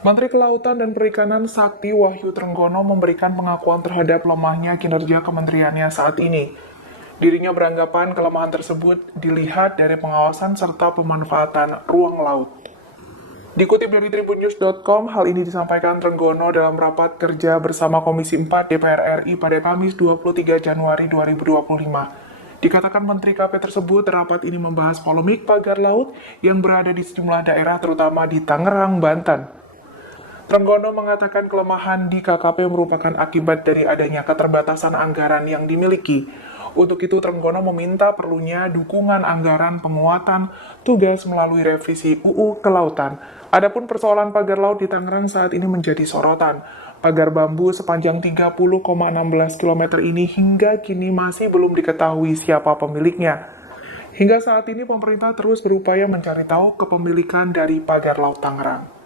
Menteri Kelautan dan Perikanan Sakti Wahyu Trenggono memberikan pengakuan terhadap lemahnya kinerja kementeriannya saat ini. Dirinya beranggapan kelemahan tersebut dilihat dari pengawasan serta pemanfaatan ruang laut. Dikutip dari tribunnews.com, hal ini disampaikan Trenggono dalam rapat kerja bersama Komisi 4 DPR RI pada Kamis 23 Januari 2025. Dikatakan Menteri KP tersebut, rapat ini membahas polemik pagar laut yang berada di sejumlah daerah terutama di Tangerang, Banten. Trenggono mengatakan kelemahan di KKP merupakan akibat dari adanya keterbatasan anggaran yang dimiliki. Untuk itu, Trenggono meminta perlunya dukungan anggaran penguatan tugas melalui revisi UU Kelautan. Adapun persoalan pagar laut di Tangerang saat ini menjadi sorotan. Pagar bambu sepanjang 30,16 km ini hingga kini masih belum diketahui siapa pemiliknya. Hingga saat ini pemerintah terus berupaya mencari tahu kepemilikan dari pagar laut Tangerang.